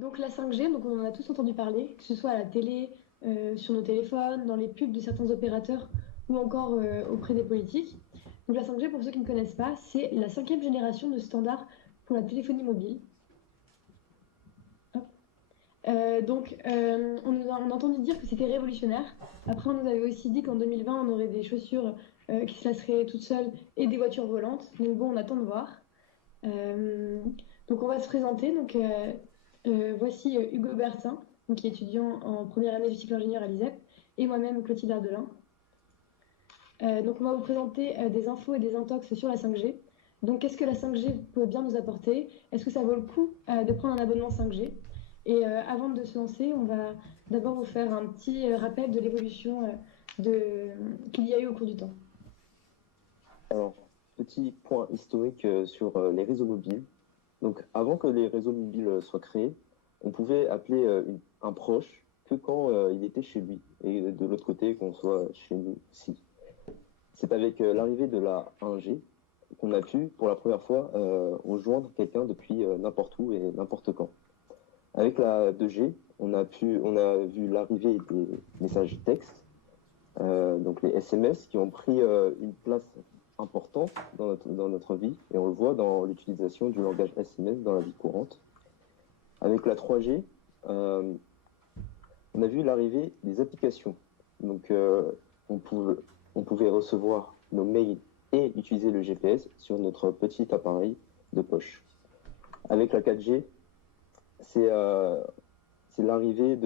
Donc la 5G, donc on en a tous entendu parler, que ce soit à la télé, sur nos téléphones, dans les pubs de certains opérateurs ou encore auprès des politiques. Donc la 5G, pour ceux qui ne connaissent pas, c'est la cinquième génération de standard pour la téléphonie mobile. Hop. On a entendu dire que c'était révolutionnaire. Après, on nous avait aussi dit qu'en 2020, on aurait des chaussures qui se laceraient toutes seules et des voitures volantes. Donc bon, on attend de voir. Euh, donc on va se présenter. Voici Hugo Bertin, donc, qui est étudiant en première année du cycle ingénieur à l'ISEP, et moi-même Clotilde Ardelin. Donc on va vous présenter des infos et des intox sur la 5G. Donc qu'est-ce que la 5G peut bien nous apporter? Est-ce que ça vaut le coup de prendre un abonnement 5G? Et avant de se lancer, on va d'abord vous faire un petit rappel de l'évolution qu'il y a eu au cours du temps. Alors, petit point historique sur les réseaux mobiles. Donc, avant que les réseaux mobiles soient créés, on pouvait appeler un proche que quand il était chez lui, et de l'autre côté, qu'on soit chez nous aussi. C'est avec l'arrivée de la 1G qu'on a pu, pour la première fois, rejoindre quelqu'un depuis n'importe où et n'importe quand. Avec la 2G, on a vu l'arrivée des messages textes, donc les SMS, qui ont pris une place importante dans notre vie, et on le voit dans l'utilisation du langage SMS dans la vie courante. Avec la 3G, on a vu l'arrivée des applications. Donc, on pouvait recevoir nos mails et utiliser le GPS sur notre petit appareil de poche. Avec la 4G, c'est l'arrivée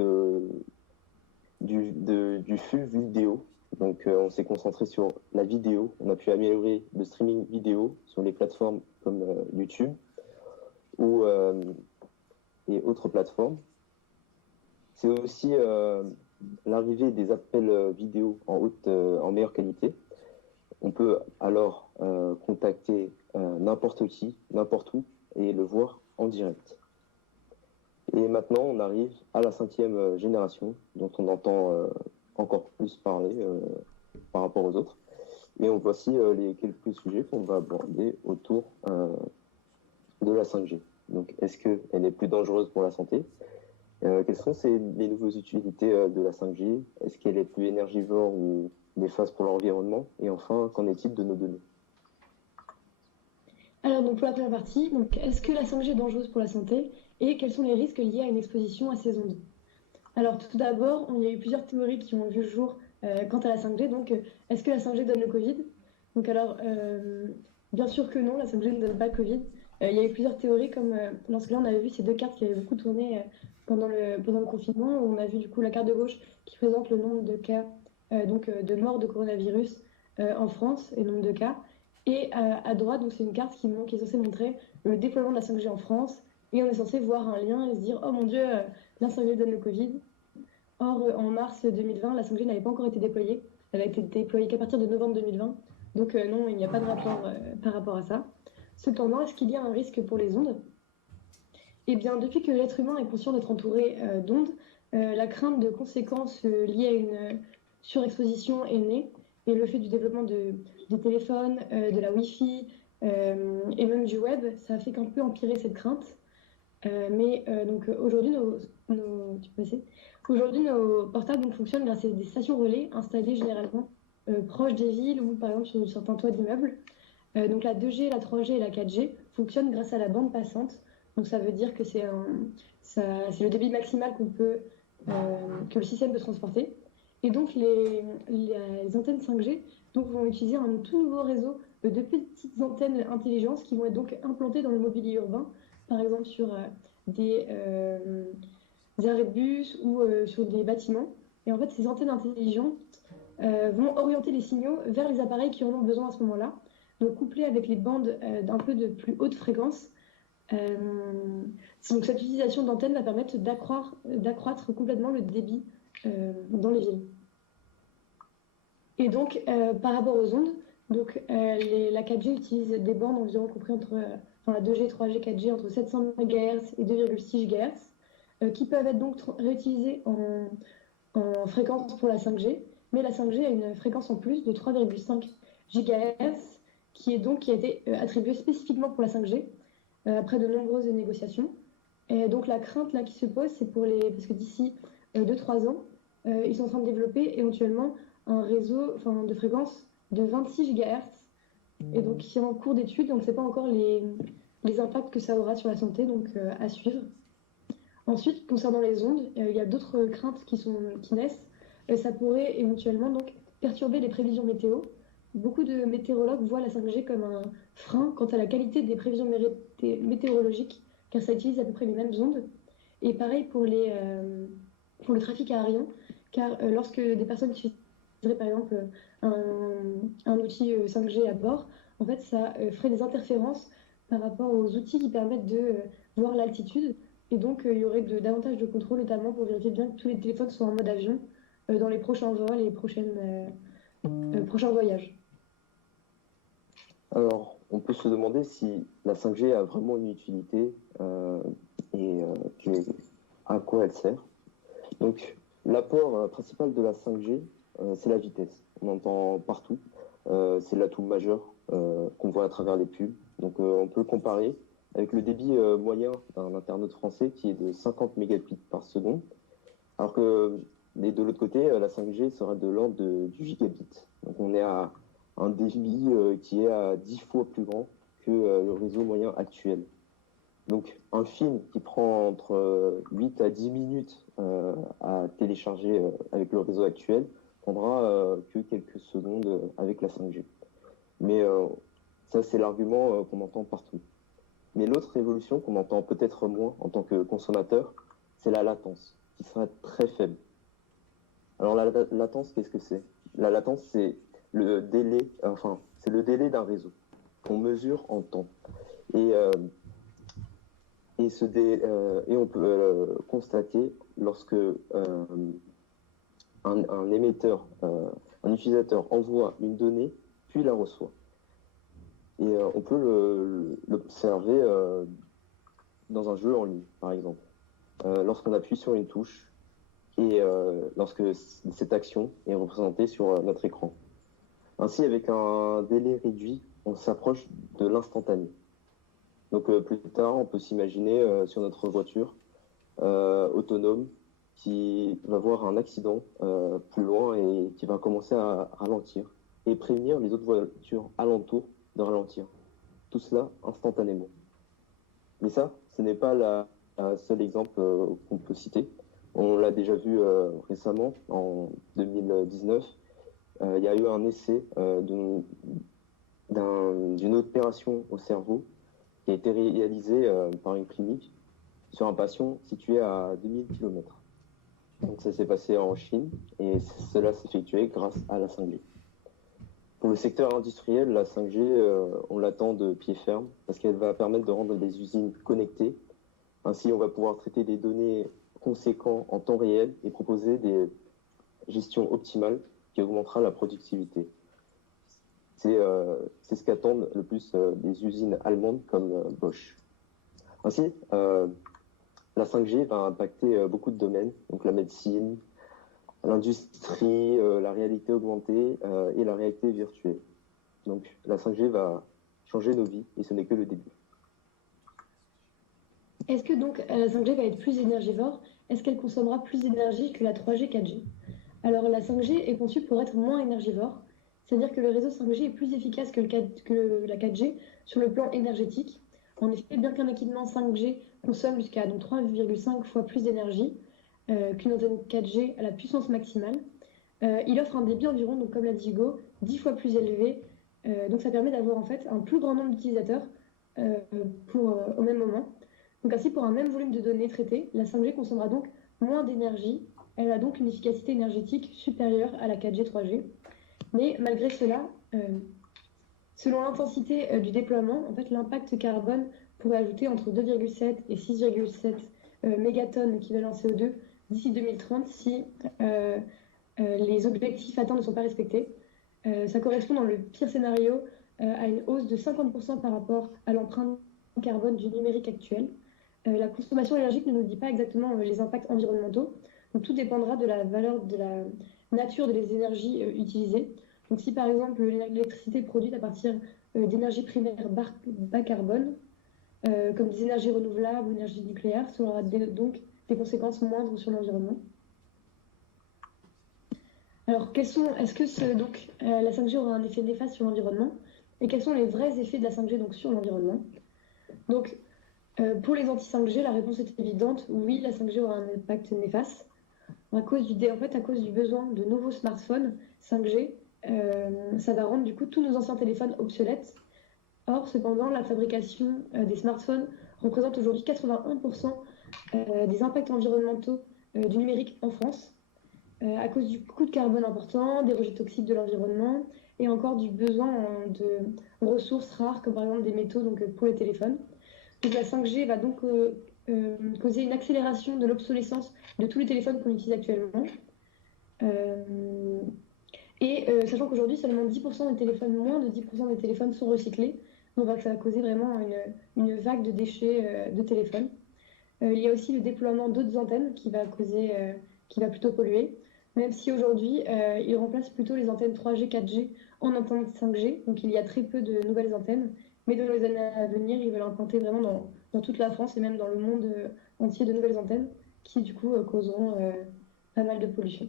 du flux vidéo. Donc, on s'est concentré sur la vidéo. On a pu améliorer le streaming vidéo sur les plateformes comme YouTube et autres plateformes. C'est aussi l'arrivée des appels vidéo en meilleure qualité. On peut alors contacter n'importe qui, n'importe où, et le voir en direct. Et maintenant, on arrive à la 5e génération, dont on entend encore plus parler par rapport aux autres. Et voici les quelques sujets qu'on va aborder autour de la 5G. Donc, est-ce qu'elle est plus dangereuse pour la santé? Quelles sont les nouvelles utilités de la 5G? Est-ce qu'elle est plus énergivore ou néfaste pour l'environnement? Et enfin, qu'en est-il de nos données? Alors, donc pour la première partie, est-ce que la 5G est dangereuse pour la santé et quels sont les risques liés à une exposition à ces ondes? Alors, tout d'abord, il y a eu plusieurs théories qui ont vu le jour quant à la 5G. Donc, est-ce que la 5G donne le Covid? Donc, alors, bien sûr que non, la 5G ne donne pas le Covid. Il y a eu plusieurs théories, comme lorsque là, on avait vu ces deux cartes qui avaient beaucoup tourné pendant le confinement, où on a vu du coup la carte de gauche qui présente le nombre de cas, de morts de coronavirus en France et le nombre de cas. Et à droite, donc c'est une carte qui est censée montrer le déploiement de la 5G en France. Et on est censé voir un lien et se dire, oh mon Dieu, la 5G donne le Covid. Or, en mars 2020, la 5G n'avait pas encore été déployée. Elle a été déployée qu'à partir de novembre 2020. Donc non, il n'y a pas de rapport par rapport à ça. Cependant, est-ce qu'il y a un risque pour les ondes? Eh bien, depuis que l'être humain est conscient d'être entouré d'ondes, la crainte de conséquences liées à une surexposition est née. Et le fait du développement des téléphones, de la Wi-Fi et même du web, ça a fait qu'un peu empirer cette crainte. Aujourd'hui, aujourd'hui, nos portables fonctionnent grâce à des stations relais installées généralement proches des villes ou par exemple sur certains toits d'immeubles. Donc la 2G, la 3G et la 4G fonctionnent grâce à la bande passante. Donc ça veut dire que c'est le débit maximal que le système peut transporter. Et donc les antennes 5G vont utiliser un tout nouveau réseau de petites antennes intelligentes qui vont être donc implantées dans le mobilier urbain, par exemple sur des arrêts de bus ou sur des bâtiments. Et en fait, ces antennes intelligentes vont orienter les signaux vers les appareils qui en ont besoin à ce moment-là. Donc couplé avec les bandes d'un peu de plus haute fréquence. Donc cette utilisation d'antennes va permettre d'accroître complètement le débit dans les villes. Et donc par rapport aux ondes, la 4G utilise des bandes environ compris entre la 2G, 3G, 4G entre 700 MHz et 2,6 GHz qui peuvent être donc réutilisées en fréquence pour la 5G. Mais la 5G a une fréquence en plus de 3,5 GHz qui a été attribuée spécifiquement pour la 5G après de nombreuses négociations. Et donc la crainte là qui se pose, c'est parce que d'ici 2-3 ans, ils sont en train de développer éventuellement un réseau de fréquence de 26 GHz, et donc qui est en cours d'étude. On ne sait pas encore les impacts que ça aura sur la santé, donc à suivre. Ensuite, concernant les ondes, il y a d'autres craintes qui naissent. Ça pourrait éventuellement donc perturber les prévisions météo. Beaucoup de météorologues voient la 5G comme un frein quant à la qualité des prévisions météorologiques, car ça utilise à peu près les mêmes ondes. Et pareil pour le trafic aérien, car lorsque des personnes utiliseraient par exemple un, un outil 5G à bord, en fait, ça ferait des interférences par rapport aux outils qui permettent de voir l'altitude. Et donc, il y aurait davantage de contrôle, notamment pour vérifier bien que tous les téléphones sont en mode avion dans les prochains vols et les prochains voyages. Alors, on peut se demander si la 5G a vraiment une utilité et à quoi elle sert. Donc, l'apport principal de la 5G, c'est la vitesse. On entend partout. C'est l'atout majeur qu'on voit à travers les pubs. Donc, on peut comparer avec le débit moyen d'un internaute français qui est de 50 mégabits par seconde, alors que de l'autre côté, la 5G sera de l'ordre du gigabit. Donc, on est à un débit qui est à 10 fois plus grand que le réseau moyen actuel. Donc, un film qui prend entre 8 à 10 minutes à télécharger avec le réseau actuel prendra que quelques secondes avec la 5G. Mais ça, c'est l'argument qu'on entend partout. Mais l'autre révolution qu'on entend peut-être moins en tant que consommateur, c'est la latence, qui sera très faible. Alors, la latence, qu'est-ce que c'est? La latence, c'est le délai, c'est le délai d'un réseau qu'on mesure en temps. Et on peut constater lorsque un émetteur, un utilisateur envoie une donnée, puis la reçoit. Et on peut l'observer dans un jeu en ligne, par exemple. Lorsqu'on appuie sur une touche et lorsque cette action est représentée sur notre écran. Ainsi, avec un délai réduit, on s'approche de l'instantané. Donc plus tard, on peut s'imaginer sur notre voiture autonome qui va voir un accident plus loin et qui va commencer à ralentir et prévenir les autres voitures alentour de ralentir. Tout cela instantanément. Mais ça, ce n'est pas la seul exemple qu'on peut citer. On l'a déjà vu récemment, en 2019. Il y a eu un essai d'une opération au cerveau qui a été réalisée par une clinique sur un patient situé à 2000 km. Donc ça s'est passé en Chine et cela s'effectuait grâce à la 5G. Pour le secteur industriel, la 5G, on l'attend de pied ferme parce qu'elle va permettre de rendre des usines connectées. Ainsi, on va pouvoir traiter des données conséquentes en temps réel et proposer des gestions optimales qui augmentera la productivité. C'est ce qu'attendent le plus des usines allemandes comme Bosch. Ainsi, la 5G va impacter beaucoup de domaines, donc la médecine, l'industrie, la réalité augmentée et la réalité virtuelle. Donc la 5G va changer nos vies et ce n'est que le début. Est-ce que donc la 5G va être plus énergivore? Est-ce qu'elle consommera plus d'énergie que la 3G, 4G? Alors la 5G est conçue pour être moins énergivore, c'est-à-dire que le réseau 5G est plus efficace que la 4G sur le plan énergétique. En effet, bien qu'un équipement 5G consomme jusqu'à 3,5 fois plus d'énergie qu'une antenne 4G à la puissance maximale, il offre un débit environ, donc comme l'a dit Hugo, 10 fois plus élevé. Donc ça permet d'avoir en fait un plus grand nombre d'utilisateurs au même moment. Donc ainsi, pour un même volume de données traitées, la 5G consommera donc moins d'énergie. Elle a donc une efficacité énergétique supérieure à la 4G, 3G. Mais malgré cela, selon l'intensité du déploiement, en fait, l'impact carbone pourrait ajouter entre 2,7 et 6,7 mégatonnes équivalent CO2 d'ici 2030 si les objectifs atteints ne sont pas respectés. Ça correspond dans le pire scénario à une hausse de 50% par rapport à l'empreinte carbone du numérique actuel. La consommation énergétique ne nous dit pas exactement les impacts environnementaux. Donc tout dépendra de la valeur, de la nature des énergies utilisées. Donc si par exemple l'électricité est produite à partir d'énergie primaire bas carbone, comme des énergies renouvelables ou énergie nucléaire, ça aura donc des conséquences moindres sur l'environnement. Alors, est-ce que la 5G aura un effet néfaste sur l'environnement? Et quels sont les vrais effets de la 5G donc, sur l'environnement? Donc, pour les anti-5G, la réponse est évidente. Oui, la 5G aura un impact néfaste. À cause du besoin de nouveaux smartphones 5G, ça va rendre du coup tous nos anciens téléphones obsolètes. Or, cependant, la fabrication des smartphones représente aujourd'hui 81% des impacts environnementaux du numérique en France, à cause du coût de carbone important, des rejets toxiques de l'environnement et encore du besoin de ressources rares comme par exemple des métaux pour les téléphones. Donc la 5G va donc causer une accélération de l'obsolescence de tous les téléphones qu'on utilise actuellement. Sachant qu'aujourd'hui, seulement 10% des téléphones, moins de 10% des téléphones sont recyclés. Donc ça va causer vraiment une vague de déchets de téléphones. Il y a aussi le déploiement d'autres antennes qui va plutôt polluer. Même si aujourd'hui, ils remplacent plutôt les antennes 3G, 4G en antennes 5G. Donc il y a très peu de nouvelles antennes. Mais dans les années à venir, ils veulent implanter vraiment dans toute la France et même dans le monde entier de nouvelles antennes qui du coup causeront pas mal de pollution.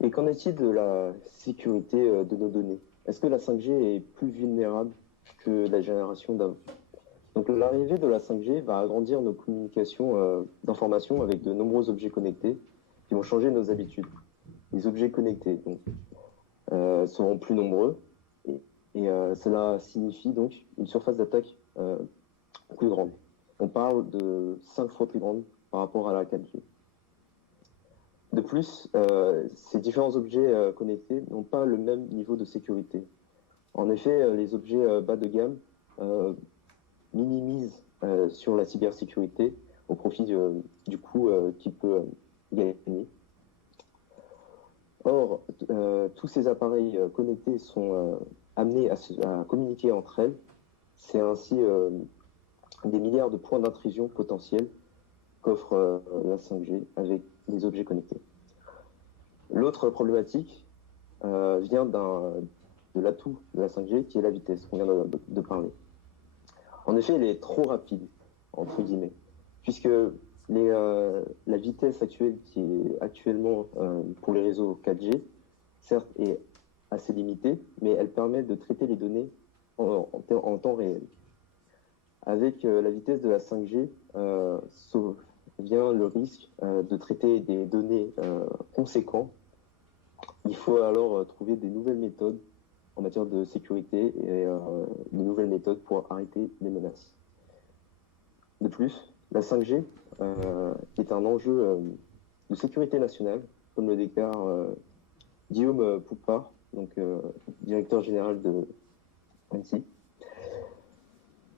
Et qu'en est-il de la sécurité de nos données? Est-ce que la 5G est plus vulnérable que la génération d'avant? Donc l'arrivée de la 5G va agrandir nos communications d'informations avec de nombreux objets connectés qui vont changer nos habitudes. Les objets connectés donc, seront plus nombreux et cela signifie donc une surface d'attaque plus grande. On parle de 5 fois plus grande par rapport à la 4G. De plus, ces différents objets connectés n'ont pas le même niveau de sécurité. En effet, les objets bas de gamme minimisent sur la cybersécurité au profit du coût qu'il peut gagner. Or, tous ces appareils connectés sont amenés à communiquer entre elles. C'est ainsi des milliards de points d'intrusion potentiels qu'offre la 5G avec les objets connectés. L'autre problématique vient de l'atout de la 5G qui est la vitesse, qu'on vient de parler. En effet, elle est trop rapide, entre guillemets, puisque la vitesse actuelle qui est actuellement pour les réseaux 4G, certes, est assez limitée, mais elle permet de traiter les données en temps réel. Avec la vitesse de la 5G, vient le risque de traiter des données conséquentes. Il faut alors trouver des nouvelles méthodes en matière de sécurité et de nouvelles méthodes pour arrêter les menaces. De plus, la 5G est un enjeu de sécurité nationale, comme le déclare Guillaume Poupard, donc directeur général de ANSSI.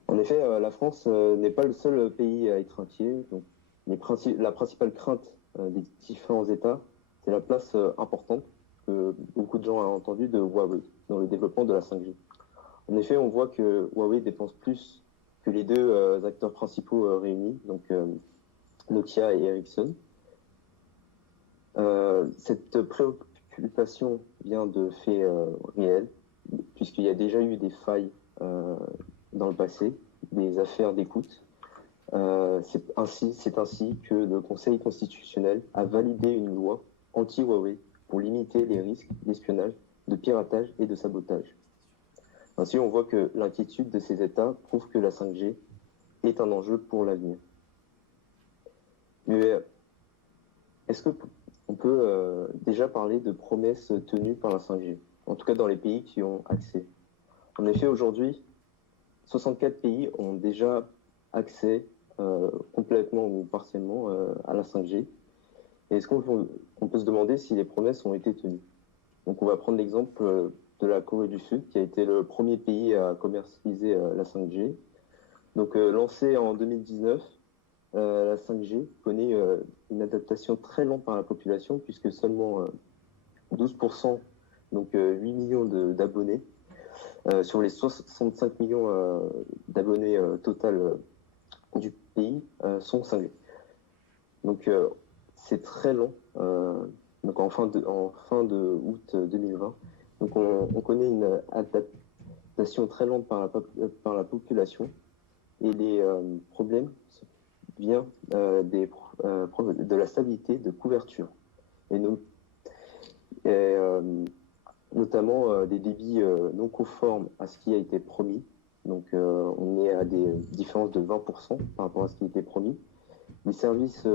En effet, la France n'est pas le seul pays à être inquiet. Donc, la principale crainte des différents États, c'est la place importante que beaucoup de gens ont entendu de Huawei dans le développement de la 5G. En effet, on voit que Huawei dépense plus que les deux acteurs principaux réunis, donc Nokia et Ericsson. Cette préoccupation vient de faits réels, puisqu'il y a déjà eu des failles dans le passé, des affaires d'écoute. C'est ainsi que le Conseil constitutionnel a validé une loi anti-Huawei pour limiter les risques d'espionnage, de piratage et de sabotage. Ainsi, on voit que l'inquiétude de ces États prouve que la 5G est un enjeu pour l'avenir. Mais est-ce qu'on peut déjà parler de promesses tenues par la 5G, en tout cas dans les pays qui ont accès? En effet, aujourd'hui, 64 pays ont déjà accès complètement ou partiellement à la 5G. Et est-ce qu'on peut se demander si les promesses ont été tenues? Donc on va prendre l'exemple de la Corée du Sud, qui a été le premier pays à commercialiser la 5G. Donc lancée en 2019, la 5G connaît une adaptation très lente par la population, puisque seulement 12%, donc 8 millions d'abonnés, sur les 65 millions d'abonnés total du pays sont 5G. Donc c'est très lent. Donc en fin de août 2020. Donc on connaît une adaptation très lente par la population et les problèmes viennent de la stabilité de couverture et, notamment des débits non conformes à ce qui a été promis. Donc on est à des différences de 20% par rapport à ce qui a été promis. Les services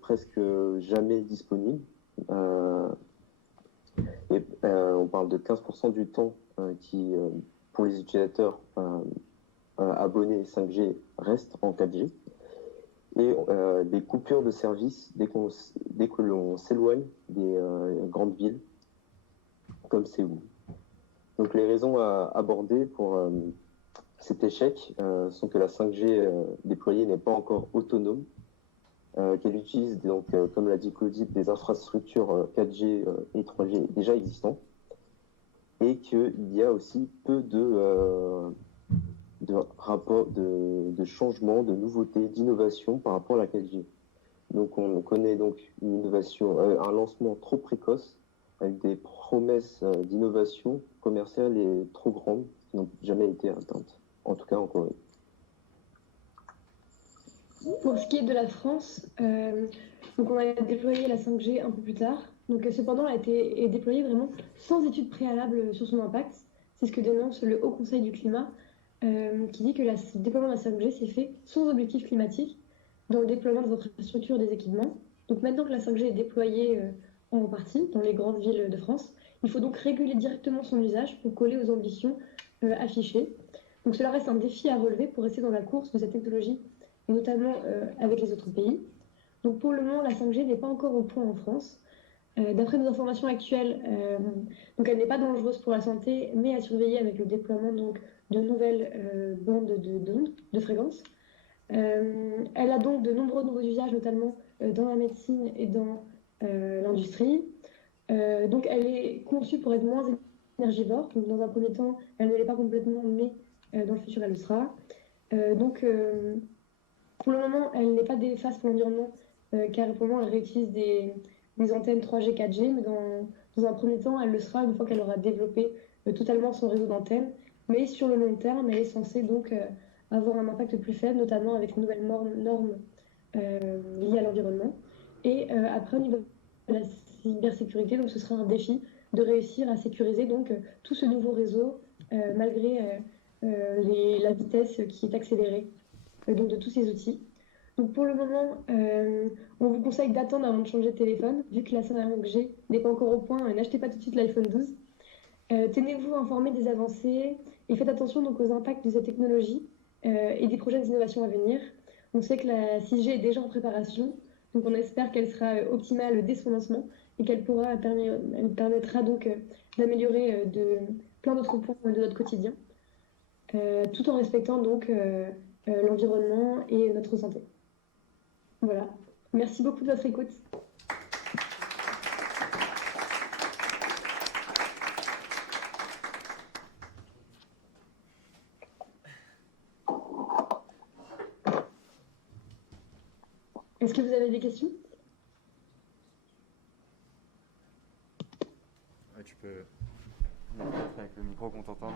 presque jamais disponibles. On parle de 15% du temps qui, pour les utilisateurs abonnés 5G, reste en 4G. Et des coupures de services dès que l'on s'éloigne des grandes villes comme Séoul. Donc les raisons à aborder pour cet échec sont que la 5G déployée n'est pas encore autonome, qu'elle utilise donc, comme l'a dit Claudie, des infrastructures 4G et 3G déjà existantes, et qu'il y a aussi peu de changements, de nouveautés, d'innovations par rapport à la 4G. Donc on connaît donc une innovation, un lancement trop précoce, avec des promesses d'innovation commerciale et trop grandes qui n'ont jamais été atteintes, en tout cas en Corée. Pour ce qui est de la France, donc on a déployé la 5G un peu plus tard. Donc cependant, elle est déployée vraiment sans étude préalable sur son impact. C'est ce que dénonce le Haut Conseil du climat, qui dit que le déploiement de la 5G s'est fait sans objectif climatique dans le déploiement des infrastructures et des équipements. Donc maintenant que la 5G est déployée en partie dans les grandes villes de France, il faut donc réguler directement son usage pour coller aux ambitions affichées. Donc cela reste un défi à relever pour rester dans la course de cette technologie, et notamment avec les autres pays. Donc pour le moment, la 5G n'est pas encore au point en France. D'après nos informations actuelles, donc elle n'est pas dangereuse pour la santé, mais à surveiller avec le déploiement donc, de nouvelles bandes de fréquences. Elle a donc de nombreux nouveaux usages, notamment dans la médecine et dans l'industrie. Donc elle est conçue pour être moins énergivore. Donc dans un premier temps, elle ne l'est pas complètement, mais dans le futur, elle le sera. Pour le moment, elle n'est pas néfaste pour l'environnement, car pour le moment, elle réutilise des antennes 3G, 4G, mais dans un premier temps, elle le sera une fois qu'elle aura développé totalement son réseau d'antennes. Mais sur le long terme, elle est censée donc avoir un impact plus faible, notamment avec de nouvelles normes liées à l'environnement. Et après, au niveau de la cybersécurité, donc ce sera un défi de réussir à sécuriser donc tout ce nouveau réseau malgré la vitesse qui est accélérée donc de tous ces outils. Donc pour le moment, on vous conseille d'attendre avant de changer de téléphone, vu que la 5G n'est pas encore au point. N'achetez pas tout de suite l'iPhone 12. Tenez-vous informés des avancées et faites attention donc aux impacts de cette technologie et des prochaines innovations à venir. On sait que la 6G est déjà en préparation, donc on espère qu'elle sera optimale dès son lancement et qu'elle permettra donc d'améliorer plein d'autres points de notre quotidien, tout en respectant donc l'environnement et notre santé. Voilà. Merci beaucoup de votre écoute. Est-ce que vous avez des questions? Ouais, tu peux avec le micro qu'on t'entende.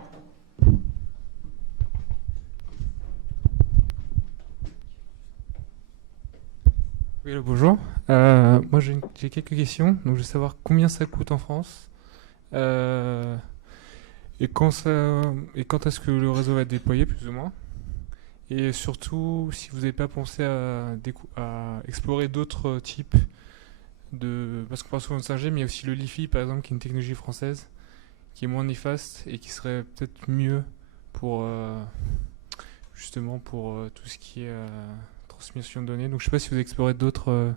Oui, allô, bonjour. Moi, j'ai quelques questions. Donc, je veux savoir combien ça coûte en France et quand est-ce que le réseau va être déployé, plus ou moins. Et surtout, si vous n'avez pas pensé à explorer d'autres types parce qu'on parle souvent de 5G, mais il y a aussi le Li-Fi, par exemple, qui est une technologie française qui est moins néfaste et qui serait peut-être mieux pour justement pour tout ce qui est transmission de données. Donc je ne sais pas si vous explorez d'autres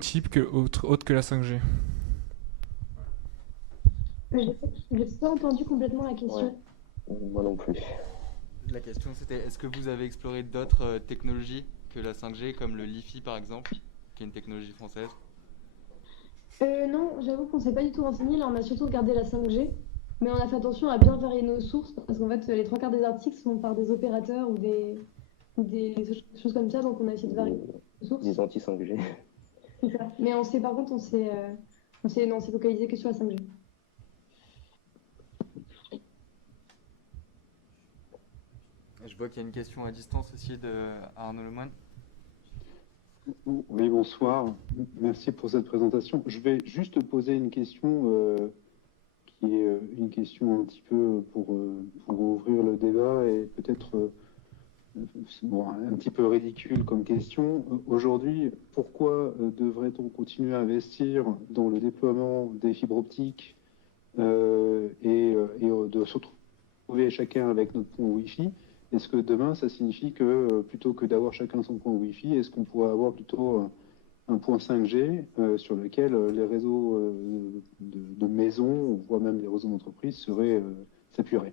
types autres que la 5G. Je n'ai pas entendu complètement la question. Ouais. Moi non plus. La question c'était, est-ce que vous avez exploré d'autres technologies que la 5G, comme le Li-Fi par exemple, qui est une technologie française? Non, j'avoue qu'on ne s'est pas du tout renseigné. Là, on a surtout regardé la 5G, mais on a fait attention à bien varier nos sources, parce qu'en fait, les trois quarts des articles sont par des opérateurs ou des choses comme ça, donc on a essayé de varier nos sources. Des anti-5G. C'est ça. Mais par contre, on s'est focalisé que sur la 5G. Je vois qu'il y a une question à distance aussi de Arnaud Lemoine. Oui, bonsoir. Merci pour cette présentation. Je vais juste poser une question qui est une question un petit peu pour ouvrir le débat et peut-être bon, un petit peu ridicule comme question. Aujourd'hui, pourquoi devrait-on continuer à investir dans le déploiement des fibres optiques et de se retrouver chacun avec notre point Wi-Fi? Est-ce que demain, ça signifie que plutôt que d'avoir chacun son point Wi-Fi, est-ce qu'on pourrait avoir plutôt un point 5G sur lequel les réseaux de maisons, voire même les réseaux d'entreprise, s'appuieraient?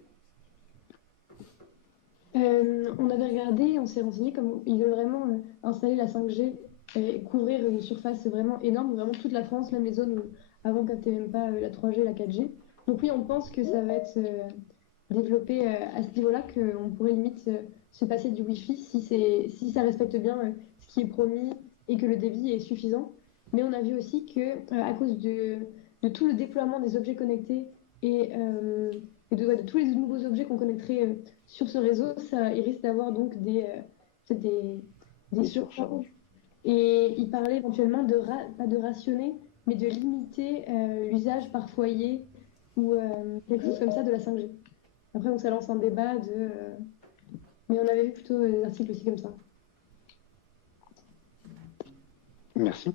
On avait regardé, on s'est renseigné comme ils veulent vraiment installer la 5G et couvrir une surface vraiment énorme, vraiment toute la France, même les zones où avant on captait même pas la 3G, la 4G. Donc oui, on pense que ça va être développé à ce niveau-là, qu'on pourrait limite se passer du Wi-Fi si ça respecte bien ce qui est promis et que le débit est suffisant. Mais on a vu aussi que à cause de tout le déploiement des objets connectés et de tous les nouveaux objets qu'on connecterait sur ce réseau, il risque d'avoir donc peut-être des surcharges. Et il parlait éventuellement pas de rationner, mais de limiter l'usage par foyer ou quelque chose comme ça de la 5G. Après, donc, ça lance un débat mais on avait vu plutôt des articles aussi comme ça. Merci.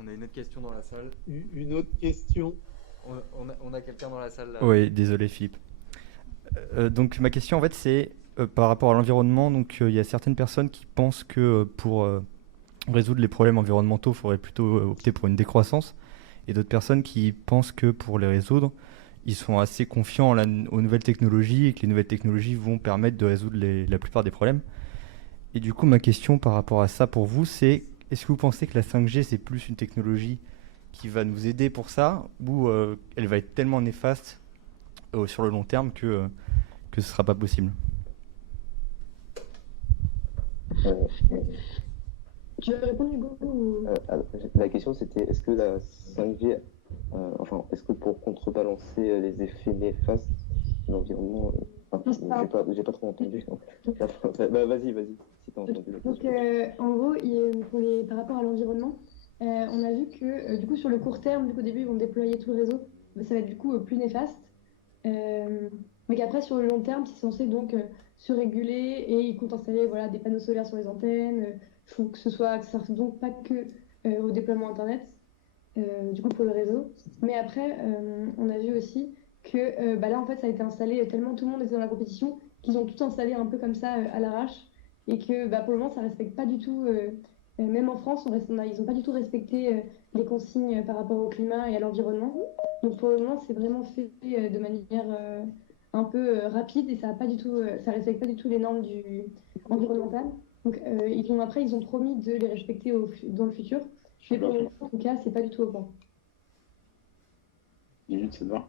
On a une autre question dans la salle. Une autre question. On a quelqu'un dans la salle là. Oui, désolé Philippe. Donc ma question en fait c'est par rapport à l'environnement. Donc il y a certaines personnes qui pensent que pour résoudre les problèmes environnementaux, il faudrait plutôt opter pour une décroissance. Et d'autres personnes qui pensent que pour les résoudre, ils sont assez confiants aux nouvelles technologies et que les nouvelles technologies vont permettre de résoudre la plupart des problèmes. Et du coup ma question par rapport à ça pour vous c'est: est-ce que vous pensez que la 5G c'est plus une technologie qui va nous aider pour ça, ou elle va être tellement néfaste sur le long terme que ce ne sera pas possible? Tu veux répondre, Hugo Alors, la question c'était est-ce que la 5G, est-ce que pour contrebalancer les effets néfastes de l'environnement, j'ai pas trop entendu. Vas-y, si t'as entendu la Donc, question. en gros, par rapport à l'environnement, on a vu que du coup, sur le court terme, au début, ils vont déployer tout le réseau, ça va être du coup plus néfaste. Mais qu'après, sur le long terme, c'est censé donc se réguler et ils comptent installer des panneaux solaires sur les antennes. Il faut que ça ne serve donc pas que au déploiement Internet, du coup pour le réseau. Mais après, on a vu aussi que là, en fait, ça a été installé tellement tout le monde était dans la compétition qu'ils ont tout installé un peu comme ça à l'arrache et que pour le moment, ça ne respecte pas du tout. Même en France, ils n'ont pas du tout respecté les consignes par rapport au climat et à l'environnement. Donc pour le moment, c'est vraiment fait de manière un peu rapide et ça respecte pas du tout les normes environnementales. Donc après, ils ont promis de les respecter dans le futur. Mais pour le moment, en tout cas, c'est pas du tout au point. 10 minutes, ça te va?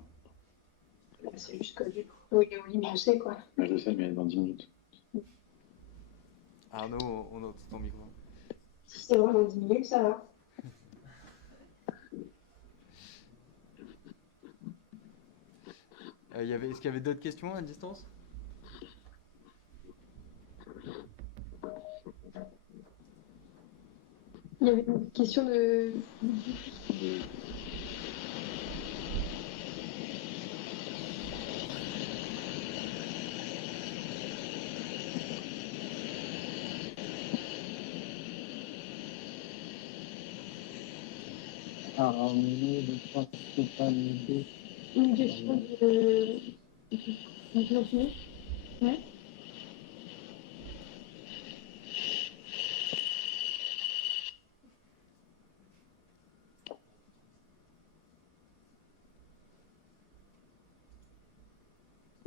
C'est juste que du coup, il est au limite, je sais quoi. Je sais, mais dans 10 minutes. Arnaud, on entend ton micro. Si c'est vraiment dans 10 minutes, ça va. Est-ce qu'il y avait d'autres questions à distance? Il y avait une question de... Une question de... On peut continuer? Ouais.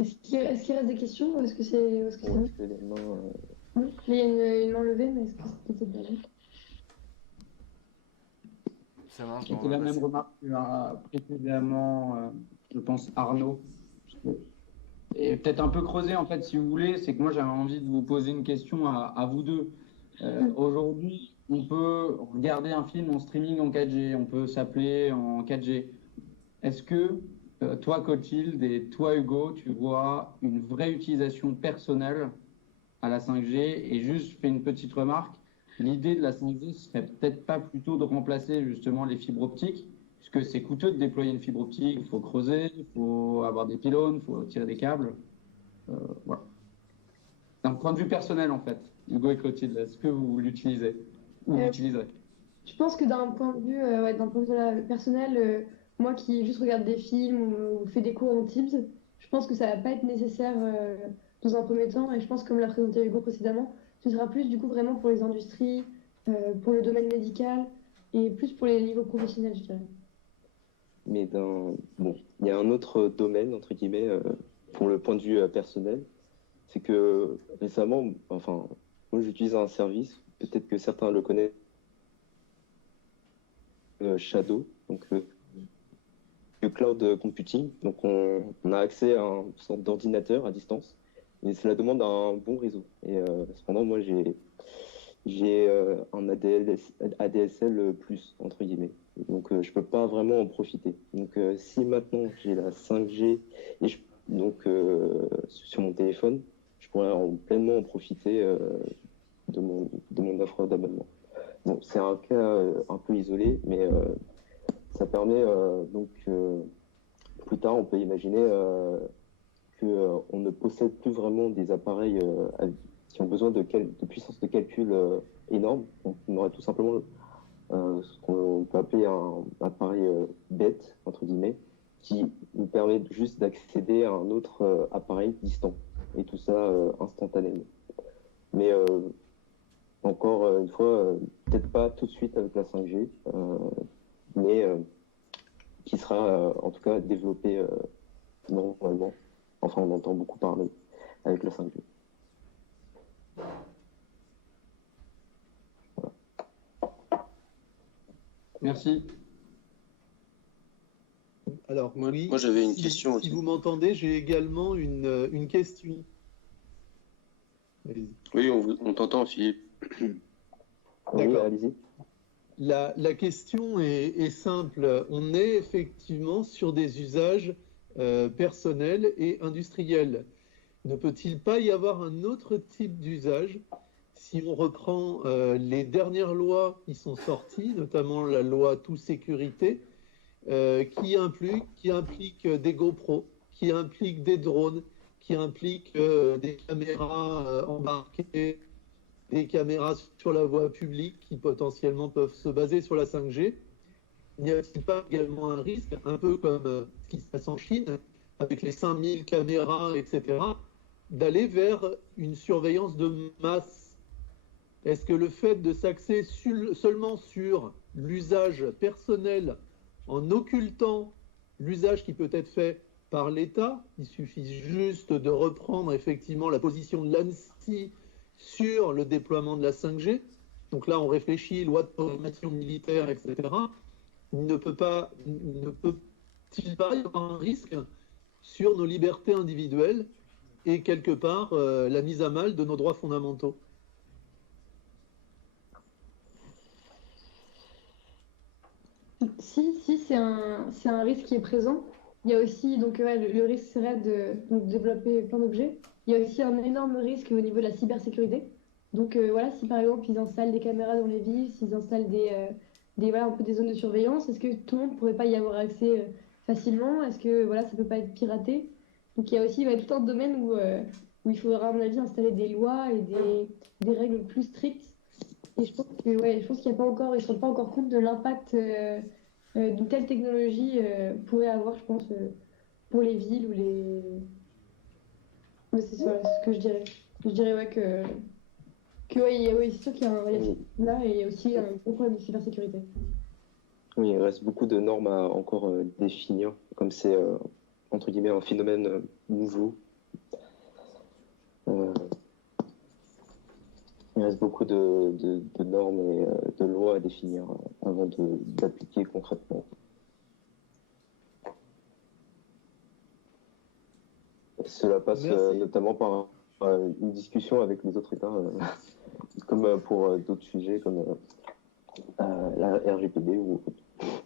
Est-ce qu'il reste des questions ou est-ce que c'est bon? Est-ce que les mains, Non. Il y a une main levée, mais est-ce que c'est peut-être bien? Ça marche. C'était la même remarque que précédemment, je pense, Arnaud. Et peut-être un peu creuser, en fait, si vous voulez, c'est que moi j'avais envie de vous poser une question à vous deux. Aujourd'hui, on peut regarder un film en streaming en 4G, on peut s'appeler en 4G. Est-ce que toi, Clotilde, et toi, Hugo, tu vois une vraie utilisation personnelle à la 5G? Et juste, je fais une petite remarque, l'idée de la 5G serait peut-être pas plutôt de remplacer justement les fibres optiques, puisque c'est coûteux de déployer une fibre optique, il faut creuser, il faut avoir des pylônes, il faut tirer des câbles. Voilà. D'un point de vue personnel, en fait, Hugo et Clotilde, est-ce que vous l'utilisez ou Euh, l'utiliserez? Je pense que d'un point de vue personnel, moi qui juste regarde des films ou fais des cours en Teams, je pense que ça va pas être nécessaire dans un premier temps. Et je pense, comme l'a présenté Hugo précédemment, ce sera plus du coup vraiment pour les industries, pour le domaine médical et plus pour les niveaux professionnels, je dirais. Mais bon, il y a un autre domaine, entre guillemets, pour le point de vue personnel, c'est que récemment, enfin, moi j'utilise un service, peut-être que certains le connaissent, Shadow, donc le cloud computing. Donc on a accès à une sorte d'ordinateur à distance, mais cela demande un bon réseau. Et cependant, moi j'ai un ADSL plus, entre guillemets. Donc je peux pas vraiment en profiter. Donc si maintenant j'ai la 5G et donc sur mon téléphone, je pourrais pleinement en profiter de mon offre d'abonnement. Bon, c'est un cas un peu isolé, mais ça permet donc plus tard, on peut imaginer qu'on ne possède plus vraiment des appareils qui ont besoin de puissance de calcul énorme. On aurait tout simplement ce qu'on peut appeler un appareil bête, entre guillemets, qui nous permet juste d'accéder à un autre appareil distant. Et tout ça instantanément. Mais encore une fois, peut-être pas tout de suite avec la 5G, mais qui sera en tout cas développé normalement. Enfin, on entend beaucoup parler avec la 5G. Merci. Alors, oui, Moi, j'avais une question si aussi. vous m'entendez, j'ai également une question. Allez-y. Oui, on t'entend, Philippe. Oui, D'accord. allez-y. La question est simple. On est effectivement sur des usages personnels et industriels. Ne peut-il pas y avoir un autre type d'usage si on reprend les dernières lois qui sont sorties, notamment la loi Tout Sécurité, qui implique des GoPro, qui implique des drones, qui implique des caméras embarquées, des caméras sur la voie publique qui potentiellement peuvent se baser sur la 5G. N'y a-t-il pas également un risque, un peu comme ce qui se passe en Chine, avec les 5000 caméras, etc., d'aller vers une surveillance de masse? Est-ce que le fait de s'axer seulement sur l'usage personnel en occultant l'usage qui peut être fait par l'État, il suffit juste de reprendre effectivement la position de l'ANSSI sur le déploiement de la 5G, donc là on réfléchit, loi de programmation militaire, etc., ne peut-il pas y avoir un risque sur nos libertés individuelles et quelque part la mise à mal de nos droits fondamentaux? Si, c'est un risque qui est présent. Il y a aussi, donc, ouais, le risque serait donc, de développer plein d'objets. Il y a aussi un énorme risque au niveau de la cybersécurité. Donc, voilà, si par exemple ils installent des caméras dans les villes, s'ils installent voilà, un peu des zones de surveillance, est-ce que tout le monde ne pourrait pas y avoir accès facilement? Est-ce que voilà, ça ne peut pas être piraté? Donc, il y a aussi tout un domaine où il faudra, à mon avis, installer des lois et des règles plus strictes. Et je pense ouais, je pense qu'il y a pas encore, ils ne se rendent pas encore compte de l'impact d'une telle technologie pourrait avoir, je pense, pour les villes ou les. Ouais, c'est ça, c'est ce que je dirais. Je dirais ouais, ouais, c'est sûr qu'il y a là et il y a aussi un gros problème de cybersécurité. Oui, il reste beaucoup de normes à encore définir, comme c'est entre guillemets un phénomène nouveau. Il reste beaucoup de normes et de lois à définir avant d'appliquer concrètement. Cela passe notamment par une discussion avec les autres États comme pour d'autres sujets comme la RGPD ou autre.